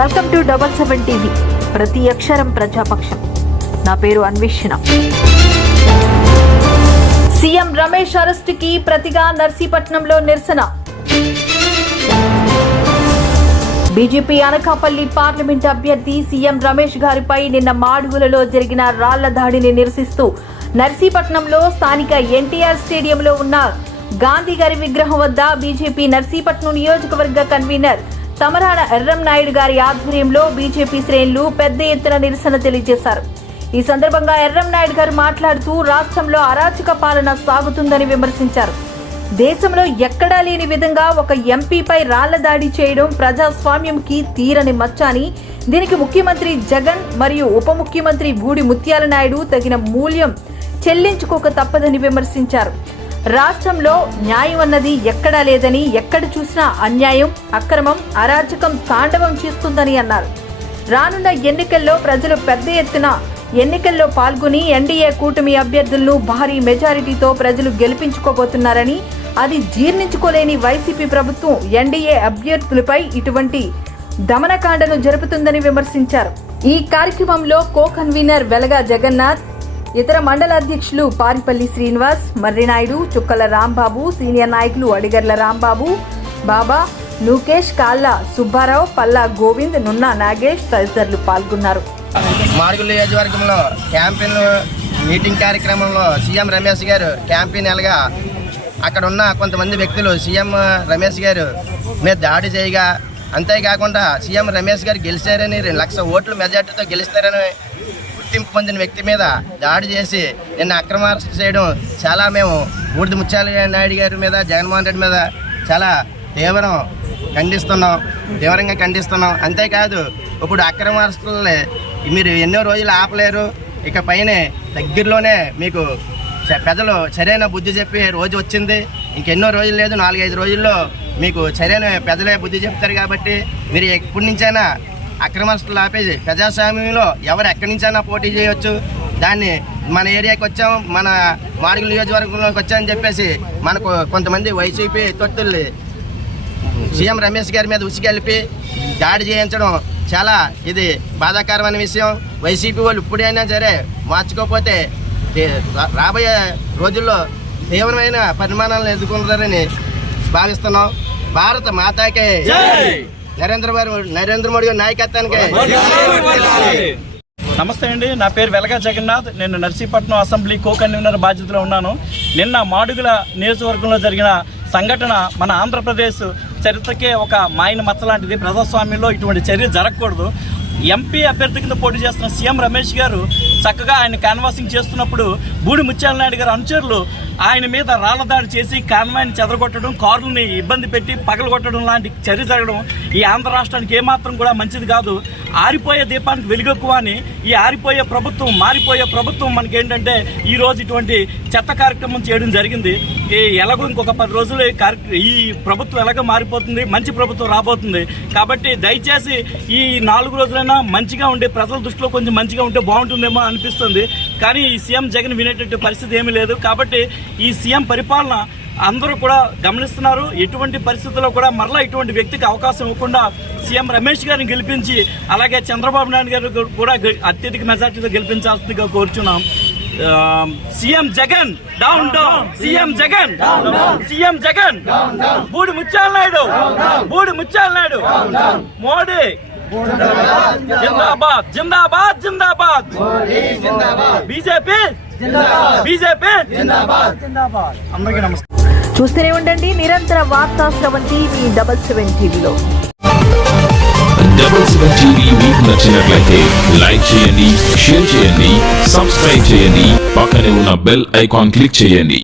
Welcome to double seven TV. ప్రతి అక్షరం ప్రజాపక్షం. నా పేరు అన్వేషణ. సీఎం రమేష్ అరెస్టుకి ప్రతిగా నర్సీపట్నంలో నిరసన. బీజేపీ అనకాపల్లి పార్లమెంట్ అభ్యర్థి సీఎం రమేష్ గారిపై నిన్న మాడుగులలో జరిగిన రాళ్ళ దాడిని నిరసిస్తూ నర్సీపట్నంలో స్థానిక ఎన్టీఆర్ స్టేడియంలో ఉన్న గాంధీ గారి విగ్రహం వద్ద బీజేపీ నర్సీపట్నం నియోజకవర్గ కన్వీనర్ తమరాన ఎర్రంనాయుడు గారి ఆధ్వర్యంలో బీజేపీ శ్రేణులు పెద్ద ఎత్తున నిరసన తెలియజేశారు. ఈ సందర్భంగా ఎర్రంనాయుడు గారు మాట్లాడుతూ రాష్ట్రంలో అరాచక పాలన సాగుతుందని విమర్శించారు. దేశంలో ఎక్కడా లేని విధంగా ఒక ఎంపీపై రాళ్ళ దాడి చేయడం ప్రజాస్వామ్యంకి తీరని మచ్చ అని దీనికి ముఖ్యమంత్రి జగన్ మరియు ఉప ముఖ్యమంత్రి బూడి ముత్యాల నాయుడు తగిన మూల్యం చెల్లించుకోక తప్పదని విమర్శించారు. రాష్ట్రంలో న్యాయం అన్నది ఎక్కడా లేదని ఎక్కడ చూసినా అన్యాయం అక్రమం అరాచకం తాండవం చేస్తుందని అన్నారు. రానున్న ఎన్నికల్లో ప్రజలు పెద్ద ఎత్తున ఎన్నికల్లో పాల్గొని ఎన్డీఏ కూటమి అభ్యర్థులను భారీ మెజారిటీతో ప్రజలు గెలిపించుకోబోతున్నారని అది జీర్ణించుకోలేని వైసీపీ ప్రభుత్వం ఎన్డీఏ అభ్యర్థులపై ఇటువంటి దమనకాండను జరుపుతుందని విమర్శించారు. ఈ కార్యక్రమంలో కో కన్వీనర్ వెలగా జగన్నాథ్ ఇతర మండల అధ్యక్షులు పారిపల్లి శ్రీనివాస్ మర్రినాయుడు చుక్కల రాంబాబు సీనియర్ నాయకులు అడిగర్ల రాంబాబు బాబా నూకేష్ కాళ్ళ సుబ్బారావు పల్లా గోవింద్ నున్నా నాగేష్ తదితరులు పాల్గొన్నారు. మార్గుల నియోజకవర్గంలో క్యాంపెయిన్ మీటింగ్ కార్యక్రమంలో సీఎం రమేష్ గారు క్యాంపెయిన్ ఎలాగా అక్కడ ఉన్న కొంతమంది వ్యక్తులు సీఎం రమేష్ గారు మీద దాడి చేయగా అంతేకాకుండా సీఎం రమేష్ గారు గెలిచారని రెండు లక్షల ఓట్లు మెజార్టీతో గెలుస్తారని గుర్తింపు పొందిన వ్యక్తి మీద దాడి చేసి నిన్న అక్రమ అరెస్ట్ చేయడం చాలా మేము బూడిద ముత్యాల నాయుడు గారి మీద జగన్మోహన్ రెడ్డి మీద చాలా తీవ్రం ఖండిస్తున్నాం తీవ్రంగా ఖండిస్తున్నాం. అంతేకాదు ఇప్పుడు అక్రమ అరెస్టులని మీరు ఎన్నో రోజులు ఆపలేరు. ఇక పైన దగ్గరలోనే మీకు పెద్దలు సరైన బుద్ధి చెప్పి రోజు వచ్చింది. ఇంకెన్నో రోజులు లేదు నాలుగైదు రోజుల్లో మీకు సరైన పెద్దలే బుద్ధి చెప్తారు కాబట్టి మీరు ఎప్పటి నుంచైనా అక్రమస్తులు ఆపేసి ప్రజాస్వామ్యంలో ఎవరు ఎక్కడి నుంచైనా పోటీ చేయొచ్చు. దాన్ని మన ఏరియాకి వచ్చాం మన మాడుగుల నియోజకవర్గంలోకి వచ్చామని చెప్పేసి మనకు కొంతమంది వైసీపీ తొత్తుల్ని సీఎం రమేష్ గారి మీద ఉసిగెలిపి దాడి చేయించడం చాలా ఇది బాధాకరమైన విషయం. వైసీపీ వాళ్ళు ఇప్పుడైనా సరే మార్చుకోకపోతే రాబోయే రోజుల్లో తీవ్రమైన పరిమాణాలను ఎదుర్కొంటారని భావిస్తున్నాం. భారత మాతాకే నరేంద్ర మోడీ నరేంద్ర మోడీ నాయకత్వానికి. నమస్తే అండి నా పేరు వెలగా జగన్నాథ్. నేను నర్సీపట్నం అసెంబ్లీ కో కన్వీనర్ బాధ్యతలో ఉన్నాను. నిన్న మాడుగుల నియోజకవర్గంలో జరిగిన సంఘటన మన ఆంధ్రప్రదేశ్ చరిత్రకే ఒక మాయన మచ్చ లాంటిది. ప్రజాస్వామ్యంలో ఇటువంటి చర్య జరగకూడదు. ఎంపీ అభ్యర్థి కింద పోటీ చేస్తున్న సీఎం రమేష్ గారు చక్కగా ఆయన కాన్వాసింగ్ చేస్తున్నప్పుడు బూడి ముత్యాల నాయుడు గారు అనుచరులు ఆయన మీద రాళ్ళ దాడి చేసి కాన్వాయిని చెదరగొట్టడం కారుని ఇబ్బంది పెట్టి పగలగొట్టడం లాంటి చర్య జరగడం ఈ ఆంధ్ర రాష్ట్రానికి ఏమాత్రం కూడా మంచిది కాదు. ఆరిపోయే దీపానికి వెలుగెక్కువ అని ఈ ఆరిపోయే ప్రభుత్వం మారిపోయే ప్రభుత్వం మనకి ఏంటంటే ఈరోజు ఇటువంటి చెత్త కార్యక్రమం చేయడం జరిగింది. ఈ ఎలాగో ఇంకొక పది రోజులు ఈ ఈ ప్రభుత్వం ఎలాగో మారిపోతుంది మంచి ప్రభుత్వం రాబోతుంది. కాబట్టి దయచేసి ఈ నాలుగు రోజులైనా మంచిగా ఉండే ప్రజల దృష్టిలో కొంచెం మంచిగా ఉంటే బాగుంటుందేమో అనిపిస్తుంది. కానీ ఈ సీఎం జగన్ వినేటట్టు పరిస్థితి ఏమీ లేదు. కాబట్టి ఈ సీఎం పరిపాలన అందరూ కూడా గమనిస్తున్నారు. ఎటువంటి పరిస్థితుల్లో కూడా మరలా ఇటువంటి వ్యక్తికి అవకాశం ఇవ్వకుండా సీఎం రమేష్ గారిని గెలిపించి అలాగే చంద్రబాబు నాయుడు గారు కూడా అత్యధిక మెజార్టీతో గెలిపించాల్సిందిగా కోరుచున్నాం. CM Jagan down down. CM Jagan CM Jagan. Budi Mutyala Naidu Budi Mutyala Naidu. Modi. జిందాబాద్ జిందాబాద్ జిందాబాద్. బీజేపీ బీజేపీ అందరికీ నమస్కారం. చూస్తూనే ఉండండి. నిరంతర వార్తా స్రవంతి మీ డబల్ సెవెన్ టీవీలో. డబల్ సెవెన్ టీవీ మీకు నచ్చినట్లయితే లైక్ చేయండి షేర్ చేయండి సబ్స్క్రైబ్ చేయండి పక్కనే ఉన్న బెల్ ఐకాన్ క్లిక్ చేయండి.